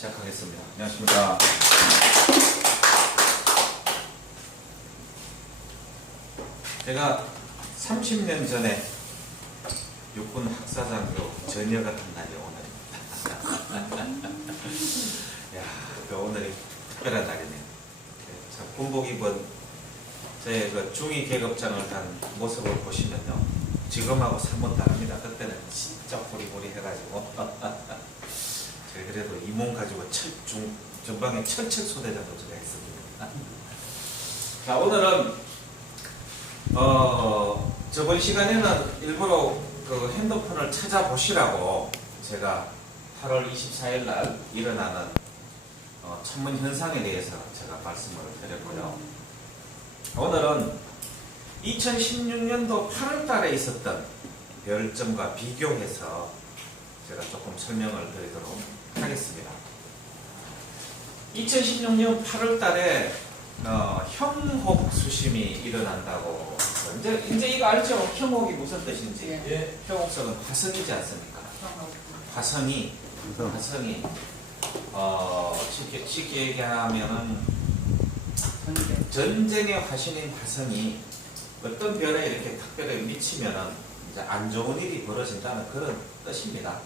시작하겠습니다. 안녕하십니까. 제가 30년 전에 육군 학사장으로 전역을 한 날이 오늘입니다. 야, 오늘이 특별한 날이네요. 참 군복 입은 제 그 중위 계급장을 한 모습을 보시면요, 지금하고 사뭇 다릅니다. 그때는 진짜 호리호리 해가지고 제가 그래도 이 몸 가지고 전방에 철책 소대장도 제가 했습니다. 자, 오늘은 저번 시간에는 일부러 그 핸드폰을 찾아보시라고 제가 8월 24일 날 일어나는 천문 현상에 대해서 제가 말씀을 드렸고요. 오늘은 2016년도 8월 달에 있었던 별점과 비교해서 제가 조금 설명을 드리도록 하겠습니다. 2016년 8월 달에 형혹 수심이 일어난다고. 이제 이거 알죠? 형혹이 무슨 뜻인지. 예. 형혹성은 화성이지 않습니까? 화성이 쉽게 얘기하면은 전쟁의 화신인 화성이 어떤 별에 이렇게 특별하게 미치면은 이제 안 좋은 일이 벌어진다는 그런 뜻입니다.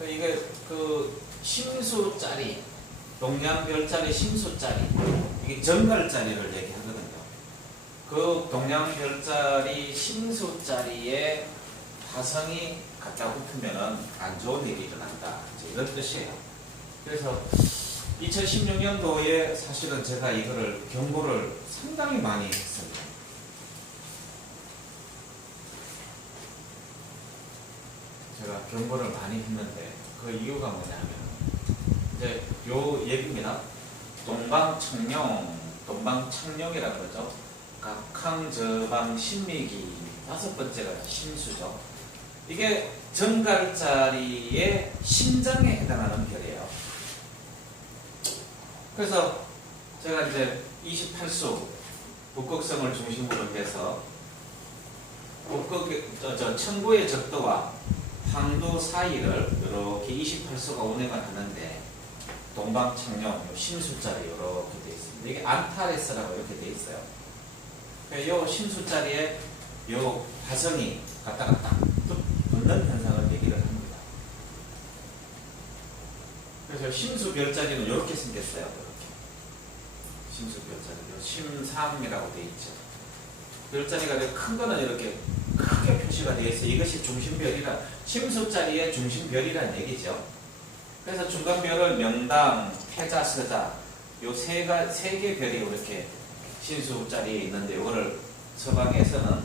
이게 그 심수짜리, 동양별짜리 심수짜리, 이게 정갈짜리를 얘기하거든요. 그 동양별짜리 심수짜리에 화성이 갖다 붙으면은 안 좋은 일이 일어난다, 이런 뜻이에요. 그래서 2016년도에 사실은 제가 이거를 경고를 상당히 많이 했습니다. 제가 경고를 많이 했는데 그 이유가 뭐냐면 이제 요 얘기입니다. 동방청룡이라고 그러죠. 각항저방 신미기 5번째가 신수죠. 이게 정갈자리의 심장에 해당하는 별이에요. 그래서 제가 이제 28수 북극성을 중심으로 해서 천구의 적도와 황도 사이를 이렇게 28수가 운행을 하는데 동방청룡 심수자리 이렇게 되어 있습니다. 이게 안타레스라고 이렇게 되어 있어요. 이 심수자리에 이 화성이 갔다가 딱 붙는 현상을 얘기를 합니다. 그래서 심수별자리는 이렇게 생겼어요. 이렇게 심수별자리, 심삼이라고 되어 있죠. 별자리가 큰 거는 이렇게 크게 표시가 되어 있어요. 이것이 중심별이라, 심수자리의 중심별이라는 얘기죠. 그래서 중간별을 명당, 태자, 서자, 요 세 개 별이 이렇게 신수자리에 있는데, 이거를 서방에서는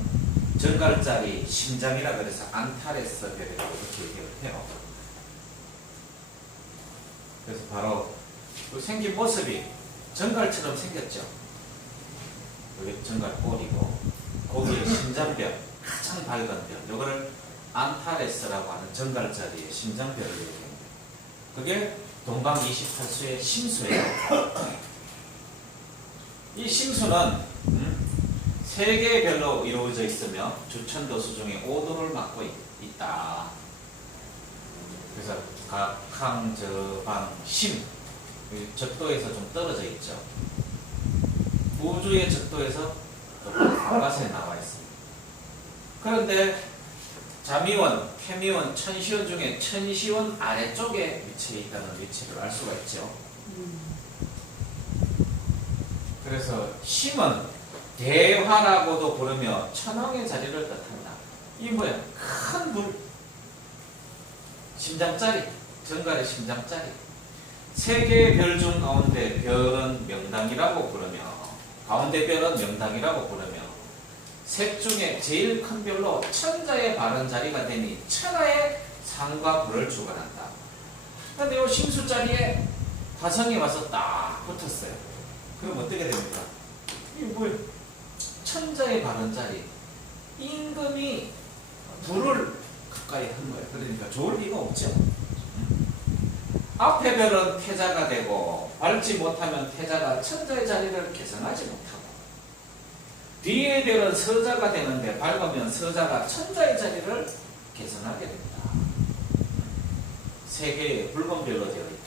정갈자리, 심장이라 그래서 안타레스 별이라고 이렇게 얘기를 해요. 그래서 바로 그 생긴 모습이 정갈처럼 생겼죠. 여기 정갈 꼬리고, 거기에 심장별, 가장 밝은 별, 이거를 안타레스라고 하는 정갈자리의 심장별을 얘기합니다. 그게 동방 28수의 심수예요. 이 심수는 3개의 별로 이루어져 있으며 주천도수 중에 5도를 맡고 있다. 그래서 각항, 저방, 심, 적도에서 좀 떨어져 있죠. 우주의 적도에서 바깥에 나와 있습니다. 그런데 자미원, 태미원, 천시원 중에 천시원 아래쪽에 위치해 있다는 위치를 알 수가 있죠. 그래서 심은 대화라고도 부르며 천왕의 자리를 뜻한다. 이 뭐야? 큰 불, 심장짜리, 정갈의 심장짜리. 3개의 별 중 가운데 별은 명당이라고 부르며, 가운데 별은 명당이라고 부르며, 색 중에 제일 큰 별로 천자의 바른 자리가 되니 천하의 상과 불을 주관한다. 그런데 이 심수자리에 화성이 와서 딱 붙었어요. 그럼 어떻게 됩니까? 이게 뭐예요? 천자의 바른 자리, 임금이 불을 가까이 한 거예요. 그러니까 좋을 리가 없죠. 앞에 별은 태자가 되고, 밟지 못하면 태자가 천자의 자리를 개선하지 못하고, 뒤에 별은 서자가 되는데 밟으면 서자가 천자의 자리를 개선하게 됩니다. 3개의 붉은 별로 되어 있다.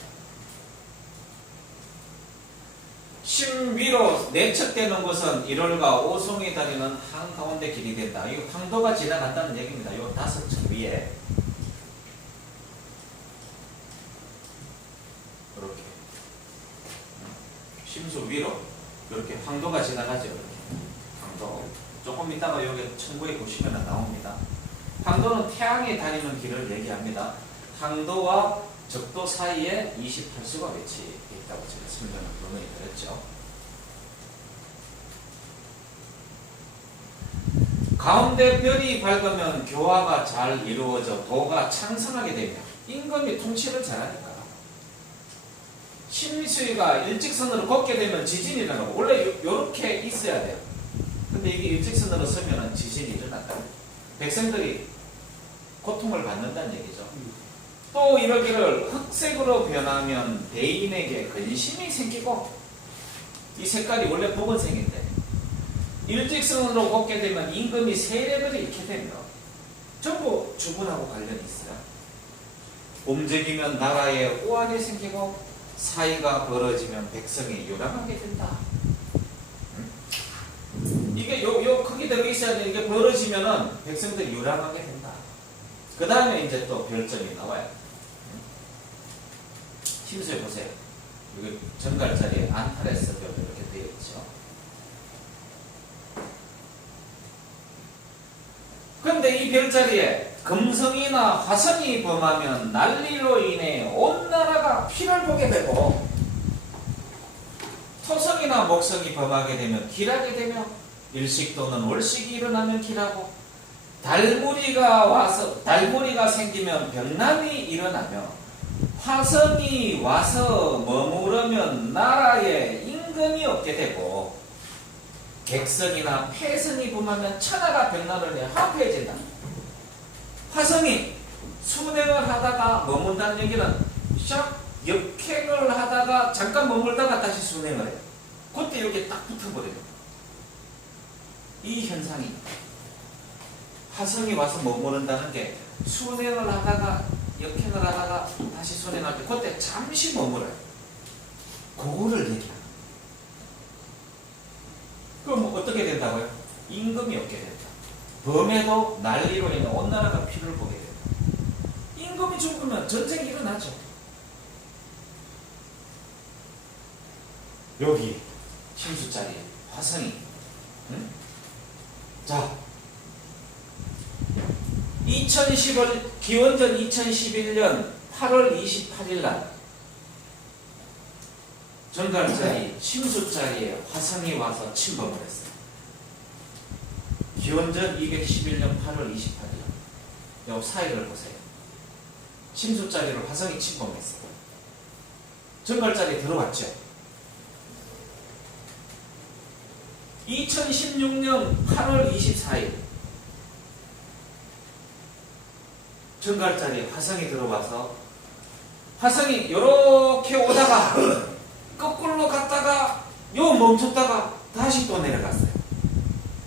심 위로 내측되는 것은 1월과 오송이 다리는 한가운데 길이 된다. 이 황도가 지나간다는 얘기입니다. 이 5층 위에 이렇게 심수 위로 이렇게 황도가 지나가죠. 이렇게 황도. 조금 있다가 여기 청구에 보시면 나옵니다. 황도는 태양이 다니는 길을 얘기합니다. 황도와 적도 사이에 28수가 위치해 있다고 제가 설명을 분명히 드렸죠. 가운데 별이 밝으면 교화가 잘 이루어져 도가 창성하게 되며 임금이 통치를 잘하니까. 심수위가 일직선으로 걷게 되면 지진이 일어나고 원래 이렇게 있어야 돼요. 근데 이게 일직선으로 서면 지진이 일어난다. 백성들이 고통을 받는다는 얘기죠. 또 이러기를 흑색으로 변하면 대인에게 근심이 생기고 이 색깔이 원래 붉은색인데 일직선으로 걷게 되면 임금이 세력을 잃게 되며 전부 주군하고 관련이 있어요. 움직이면 나라에 우환이 생기고 사이가 벌어지면 백성이 요란하게 된다. 이게 요 크기대로 있어야 돼. 이게 벌어지면은 백성들이 요란하게 된다. 그 다음에 이제 또 별점이 나와요. 심수해 보세요. 여기 정갈자리에 안타레스 별 이렇게 되어 있죠. 그런데 이 별자리에 금성이나 화성이 범하면 난리로 인해 온 나라가 피를 보게 되고 토성이나 목성이 범하게 되면 길하게 되며 일식 또는 월식이 일어나면 길하고 달무리가 생기면 병난이 일어나며 화성이 와서 머무르면 나라에 임금이 없게 되고 객성이나 폐성이 범하면 천하가 병난을 해 화폐해진다. 화성이 순행을 하다가 머문다는 얘기는 샥 역행을 하다가 잠깐 머물다가 다시 순행을 해요. 그때 이렇게 딱 붙어버려요. 이 현상이 화성이 와서 머무른다는 게 순행을 하다가 역행을 하다가 다시 순행할 때 그때 잠시 머물어요. 그거를 얘기합니다. 그럼 어떻게 된다고요? 임금이 없게 된다. 범에도 난리로 인해 온 나라가 피를 보게 된다. 임금이 죽으면 전쟁이 일어나죠. 여기 심수자리에 화성이 자 기원전 2011년 8월 28일 날 정갈자리 심수자리에 화성이 와서 침범을 했어요. 기원전 211년 8월 28일 요 사이를 보세요. 심수자리를 화성이 침범했어요. 정갈자리에 들어왔죠. 2016년 8월 24일 정갈자리에 화성이 들어와서 화성이 이렇게 오다가 거꾸로 갔다가 요 멈췄다가 다시 또 내려갔어요.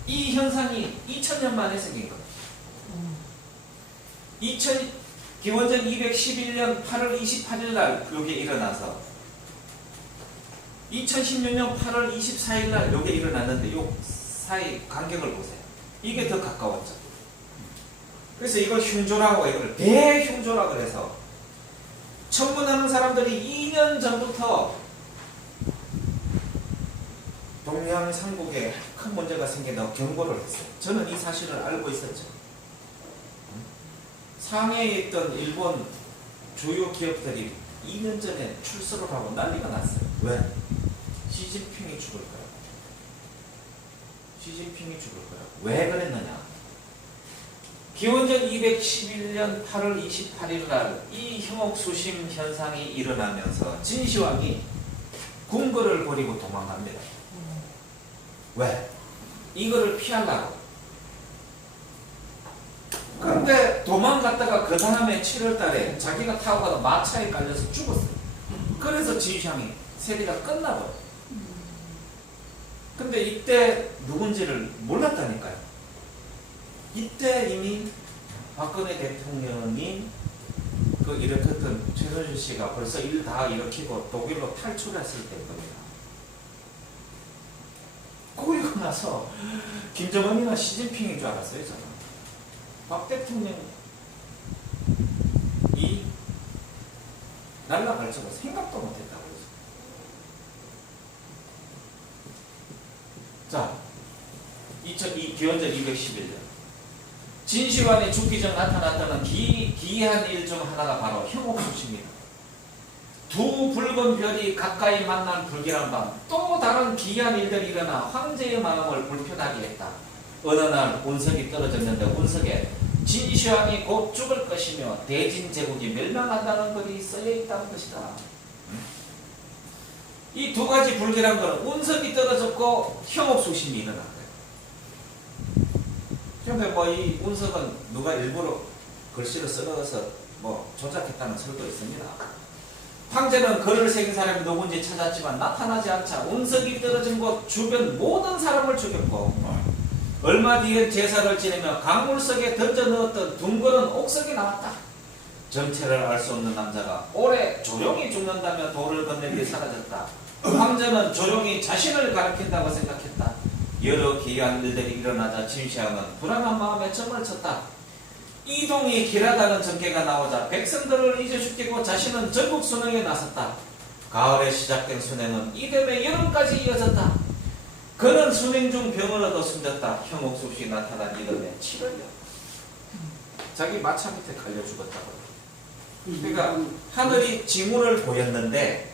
이 현상이 2000년 만에 생긴 거예요. 기원전 211년 8월 28일 날 요게 일어나서 2016년 8월 24일 날 요게 일어났는데 요 사이 간격을 보세요. 이게 더 가까웠죠. 그래서 이걸 흉조라고 이걸 대흉조라고 그래서 천문하는 사람들이 2년 전부터 동양삼국에 큰 문제가 생긴다고 경고를 했어요. 저는 이 사실을 알고 있었죠. 상해에 있던 일본 주요 기업들이 2년 전에 출소를 하고 난리가 났어요. 왜? 시진핑이 죽을 거라고. 시진핑이 죽을 거라고. 왜 그랬느냐? 기원전 211년 8월 28일 날 이 형옥수심 현상이 일어나면서 진시황이 궁궐을 버리고 도망갑니다. 왜? 이거를 피하려고. 근데 도망갔다가 그 다음에 7월 달에 자기가 타고 가던 마차에 깔려서 죽었어요. 그래서 진시황이 세대가 끝나버려요. 근데 이때 누군지를 몰랐다니까요. 이때 이미 박근혜 대통령이 그 일으켰던 최순실 씨가 벌써 일 다 일으키고 독일로 탈출했을 때일 겁니다. 나서 김정은이나 시진핑인 줄 알았어요. 저는 박 대통령이 날라갈 줄은 생각도 못했다고 그러죠. 자, 기원전 211년 진시황이 죽기 전 나타났다는 기이한 일 중 하나가 바로 형옥수십니다. 두 붉은 별이 가까이 만난 불길한 밤, 또 다른 기이한 일들이 일어나 황제의 마음을 불편하게 했다. 어느 날 운석이 떨어졌는데 운석에 진시황이 곧 죽을 것이며 대진 제국이 멸망한다는 글이 쓰여 있다는 것이다. 이 두 가지 불길한 것은 운석이 떨어졌고 형옥수심이 일어난 거예요. 그런데 뭐 이 운석은 누가 일부러 글씨를 써넣어서 뭐 조작했다는 설도 있습니다. 황제는 글을 새긴 사람이 누군지 찾았지만 나타나지 않자 운석이 떨어진 곳 주변 모든 사람을 죽였고, 얼마 뒤에 제사를 지내며 강물석에 던져 넣었던 둥그런 옥석이 나왔다. 정체를 알 수 없는 남자가 오래 조용히 죽는다며 돌을 건네기 사라졌다. 황제는 조용히 자신을 가리킨다고 생각했다. 여러 기이한 일들이 일어나자 진시황은 불안한 마음에 점을 쳤다. 이동이 길하다는 전개가 나오자 백성들을 이제시키고 자신은 전국 순행에 나섰다. 가을에 시작된 순행은 이듬해 여름까지 이어졌다. 그는 순행 중 병을 얻어 숨졌다. 형옥수시 나타난 이듬해 7월이었다. 자기 마차 밑에 갈려 죽었다고. 그러니까 하늘이 징후를 보였는데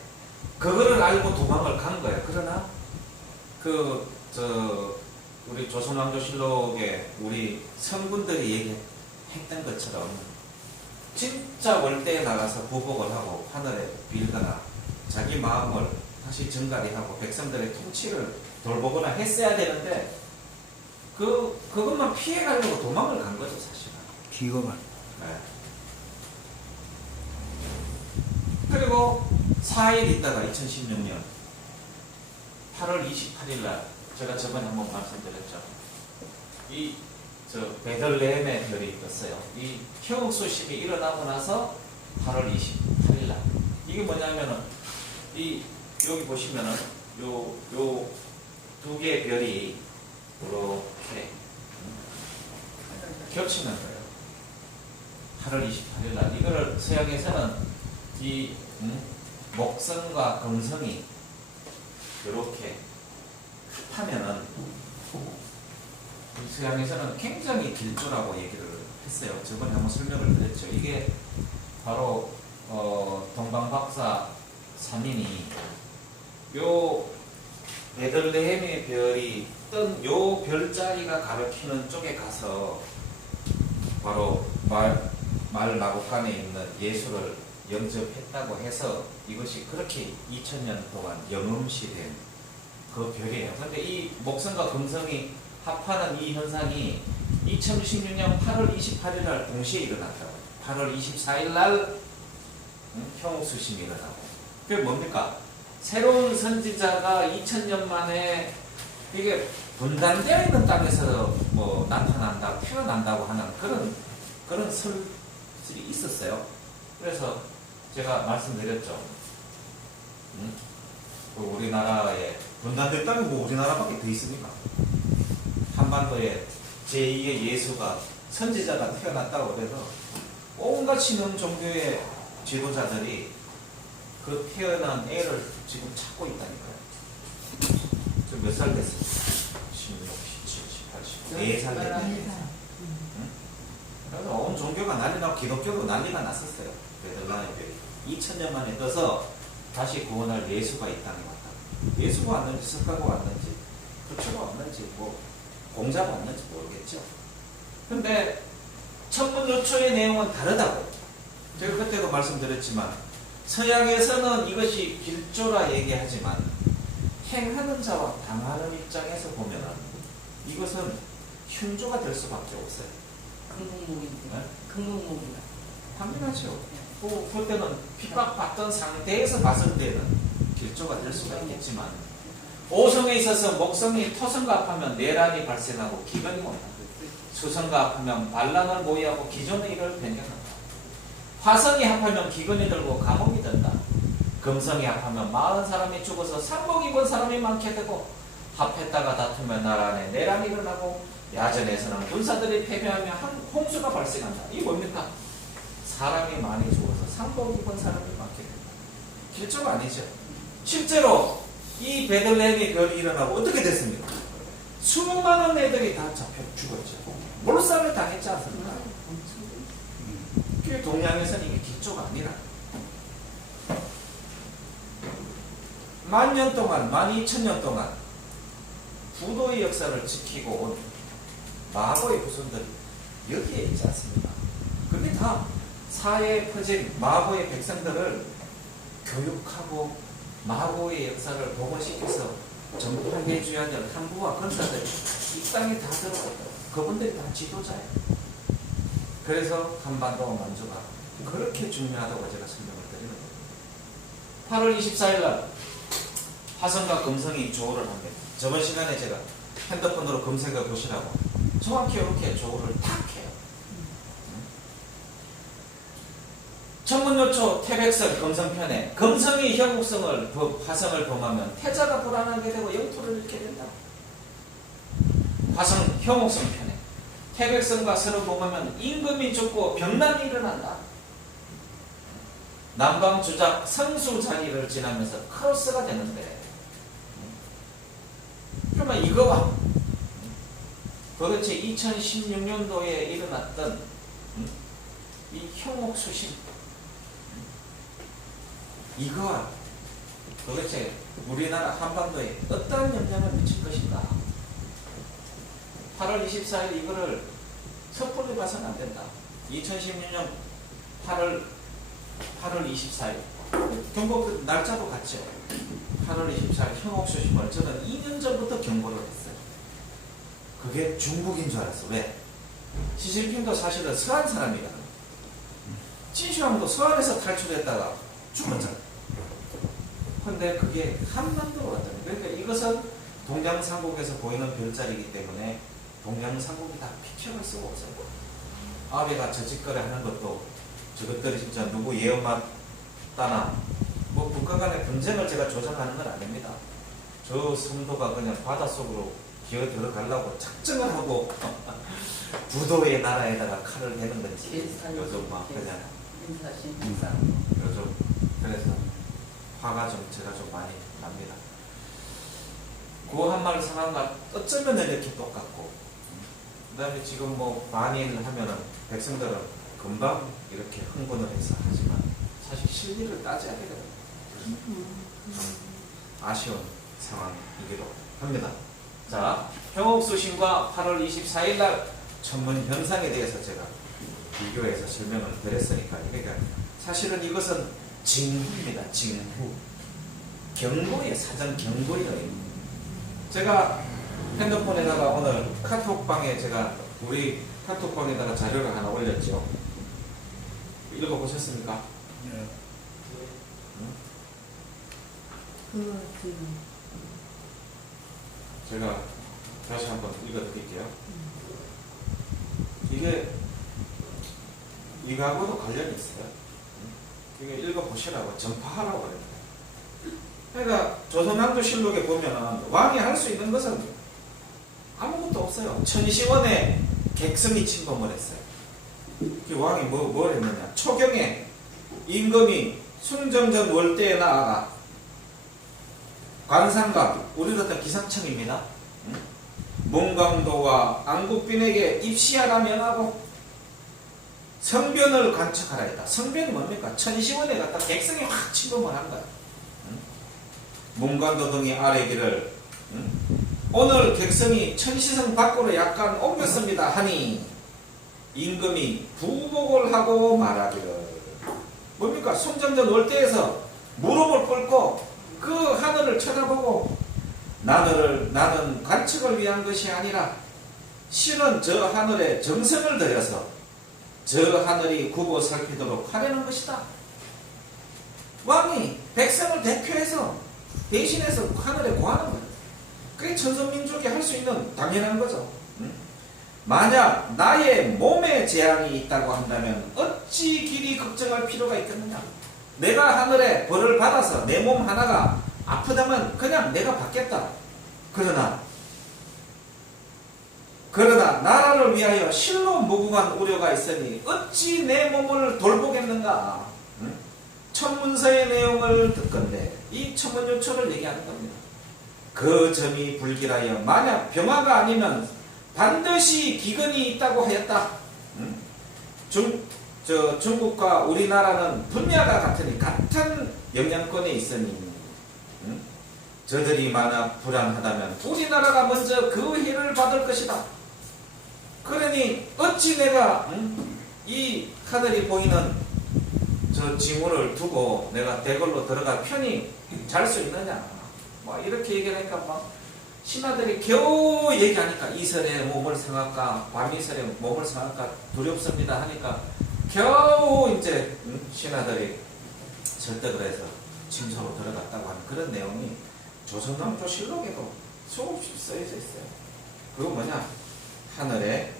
그거를 알고 도망을 간 거예요. 그러나 우리 조선왕조실록에 우리 성군들이 얘기했던 것처럼 진짜 월대에 나가서 부복을 하고 하늘에 빌거나 자기 마음을 다시 정갈이하고 백성들의 통치를 돌보거나 했어야 되는데 그것만 피해가려고 도망을 간 거죠, 사실은. 기거만. 네. 그리고 4일 있다가 2016년 8월 28일 날 제가 저번에 한번 말씀드렸죠. 베들레헴의 별이 떴어요. 이 형옥수심이 일어나고 나서 8월 28일 날. 이게 뭐냐면은 여기 보시면은 요 두 개의 별이 이렇게 겹치는 거예요. 8월 28일 날. 이거를 서양에서는 목성과 금성이 이렇게 합하면은 서양에서는 굉장히 길조라고 얘기를 했어요. 저번에 한번 설명을 드렸죠. 이게 바로 동방박사 3인이 요 베들레헴의 별이 뜬 요 별자리가 가리키는 쪽에 가서 바로 말마국간에 있는 예수를 영접했다고 해서 이것이 그렇게 2000년 동안 영음시된 그 별이에요. 그런데 이 목성과 금성이 합하는 이 현상이 2016년 8월 28일 날 동시에 일어났다고. 8월 24일 날 형옥수심이 일어나고. 그게 뭡니까? 새로운 선지자가 2000년 만에 이게 분단되어 있는 땅에서 뭐 나타난다, 태어난다고 하는 그런 설들이 있었어요. 그래서 제가 말씀드렸죠. 우리나라에 분단된 땅이 뭐 우리나라밖에 더 있습니까? 한반도에 제2의 예수가 선지자가 태어났다고 그래서 온갖 신흥 종교의 지도자들이 그 태어난 애를 지금 찾고 있다니까요. 지금 몇 살 됐어요? 16, 17, 18, 19, 4살 됐네. 그래서 온 종교가 난리 나고 기독교도 난리가 났었어요. 베들레헴의 별이 2000년 만에 떠서 다시 구원할 예수가 이 땅에 왔다. 예수가 왔는지 석가가 왔는지 부처가 왔는지 뭐 공자가 왔는지 모르겠죠. 근데 천문요초의 내용은 다르다고. 제가 그때도 말씀드렸지만 서양에서는 이것이 길조라 얘기하지만 행하는 자와 당하는 입장에서 보면 이것은 흉조가 될 수밖에 없어요. 금붕목이다. 당연하죠. 그때는 핍박받던 상태에서 봤을 때는 길조가 될 수가 있겠지만 오성에 있어서 목성이 토성과 합하면 내란이 발생하고 기근이 온다. 수성과 합하면 반란을 모의하고 기존의 일을 변경한다. 화성이 합하면 기근이 들고 감옥이 된다. 금성이 합하면 40사람이 죽어서 상복 입은 사람이 많게 되고 합했다가 다투면 나라 안에 내란이 일어나고 야전에서는 군사들이 패배하며 홍수가 발생한다. 이게 뭡니까? 사람이 많이 죽어서 상복 입은 사람이 많게 된다. 길조가 아니죠. 실제로 이 베들레헴의 별이 일어나고 어떻게 됐습니까? 수많은 애들이 다 잡혀 죽었죠. 몰살을 당했지 않습니까? 그 동양에서는 이게 길조가 아니라 10,000년 동안, 12,000년 동안 부도의 역사를 지키고 온 마고의 후손들이 여기에 있지 않습니까? 그게 다 사회에 퍼진 마고의 백성들을 교육하고 마고의 역사를 복원시켜서 전파해줘야 될 한부와 권사들이 이 땅에 다 들어왔다. 그분들이 다 지도자예요. 그래서 한반도 만주가 그렇게 중요하다고 제가 설명을 드리는 거예요. 8월 24일 날 화성과 금성이 조우를 합니다. 저번 시간에 제가 핸드폰으로 검색해 보시라고 정확히 이렇게 조우를 탁 해요. 천문요초 태백성 금성편에 금성이 형국성을 화성을 범하면 태자가 불안하게 되고 영토를 잃게 된다. 화성 형옥성 편에 태백성과 서로 범하면 임금이 죽고 병난이 일어난다. 남방 주작 성수 자리를 지나면서 크로스가 되는데 그러면 이거와 도대체 2016년도에 일어났던 이 형옥수신 이거와 도대체 우리나라 한반도에 어떠한 영향을 미칠 것인가? 8월 24일 이거를 섣불리 봐서는 안 된다. 2016년 8월 24일 경고 그 날짜도 같죠. 8월 24일 형옥수심을 저는 2년 전부터 경고를 했어요. 그게 중국인 줄 알았어. 왜? 시진핑도 사실은 서한 사람이거든. 진시황도 서한에서 탈출했다가 죽었잖아. 근데 그게 한반도로 왔잖아요. 그러니까 이것은 동양상국에서 보이는 별자리이기 때문에 동양상국이 다 비켜갈 수가 없어요. 아베가 저짓거리 하는 것도 저것들이 진짜 누구 예언 맞다나 뭐 국가 간의 분쟁을 제가 조장하는 건 아닙니다. 저 섬도가 그냥 바닷속으로 기어 들어가려고 작정을 하고 부도의 나라에다가 칼을 대는 건지 요즘 막 그냥 요즘 그래서 화가 좀 제가 좀 많이 납니다. 구한말 상황과 어쩌면 이렇게 똑같고 그 다음에 지금 뭐 만일 하면은 백성들은 금방 이렇게 흥분을 해서 하지만 사실 실리를 따져야 되거든요. 아쉬운 상황이기도 합니다. 자, 형옥수신과 8월 24일 날 천문 현상에 대해서 제가 비교해서 설명을 드렸으니까 그러니까 사실은 이것은 징후입니다. 징후. 경고예요. 사전 경고예요. 제가 핸드폰에다가 오늘 카톡방에 제가 우리 카톡방에다가 자료를 하나 올렸죠. 읽어보셨습니까? 네. 제가 다시 한번 읽어드릴게요. 이게 이거하고도 관련이 있어요. 이게 읽어보시라고 전파하라고 그럽니다. 그러니까 조선왕조실록에 보면 왕이 할 수 있는 것은 아무것도 없어요. 천시원에 객성이 침범을 했어요. 그 왕이 뭘 했느냐? 초경에 임금이 숭정전 월대에 나아가 관상각, 우리로 다 기상청입니다. 문광도와 안국빈에게 입시하라 명하고 성변을 관측하라 했다. 성변이 뭡니까? 천시원에 갖다 객성이 확 침범을 한 거야. 문광도 등이 아래기를 오늘 객성이 천시성 밖으로 약간 옮겼습니다 하니 임금이 부복을 하고 말하기를 뭡니까? 숭정전 월대에서 무릎을 꿇고 그 하늘을 쳐다보고 나는 관측을 위한 것이 아니라 실은 저 하늘에 정성을 들여서 저 하늘이 굽어 살피도록 하려는 것이다. 왕이 백성을 대표해서 대신해서 하늘에 구하는 거예요. 그게 천선민족이 할 수 있는 당연한 거죠. 만약 나의 몸에 재앙이 있다고 한다면 어찌 길이 걱정할 필요가 있겠느냐. 내가 하늘에 벌을 받아서 내 몸 하나가 아프다면 그냥 내가 받겠다. 그러나 나라를 위하여 실로 무궁한 우려가 있으니 어찌 내 몸을 돌보겠는가. 응? 천문서의 내용을 듣건대 이 천문요초를 얘기하는 겁니다. 그 점이 불길하여 만약 병화가 아니면 반드시 기근이 있다고 하였다. 응? 중국과 우리나라는 분야가 같으니 같은 영향권에 있으니 응? 저들이 만약 불안하다면 우리나라가 먼저 그 해를 받을 것이다. 그러니 어찌 내가 이 하늘이 보이는 저 지문을 두고 내가 대궐로 들어가 편히 잘 수 있느냐. 뭐 이렇게 얘기하니까 막 신하들이 겨우 얘기하니까 이설에 몸을 상할까 밤이설에 몸을 상할까 두렵습니다 하니까 겨우 이제 신하들이 설득을 해서 침소로 들어갔다고 하는 그런 내용이 조선왕조실록에도 수없이 써져 있어요. 그거 뭐냐? 하늘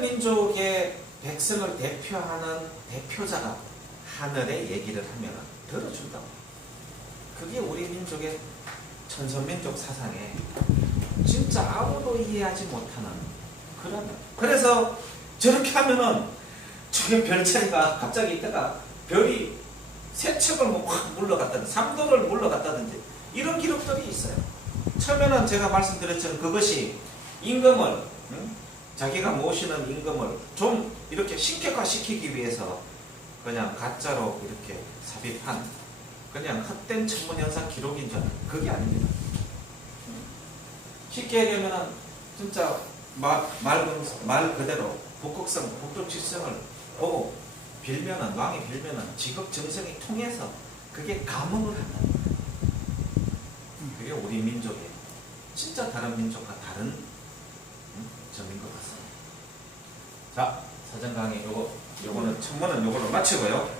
민족의 백성을 대표하는 대표자가 하늘의 얘기를 하면 들어준다고. 그게 우리 민족의 천선민족 사상에 진짜 아무도 이해하지 못하는 그런. 그래서 저렇게 하면은 저게 별자리가 갑자기 있다가 별이 세 척을 확 물러갔다든지 삼도를 물러갔다든지 이런 기록들이 있어요. 처음에는 제가 말씀드렸지만 그것이 임금을 자기가 모시는 임금을 좀 이렇게 신격화시키기 위해서 그냥 가짜로 이렇게 삽입한 그냥 헛된 천문현상 기록인 줄 알아요. 그게 아닙니다. 쉽게 얘기하면 진짜 말 그대로 북극성, 북두칠성을 보고 빌면은 왕이 빌면은 지극정성이 통해서 그게 감흥을 한다. 그게 우리 민족의 진짜 다른 민족과 다른 점인 것 같습니다. 자, 사전 강의 요거는 천문은 요걸로 마치고요.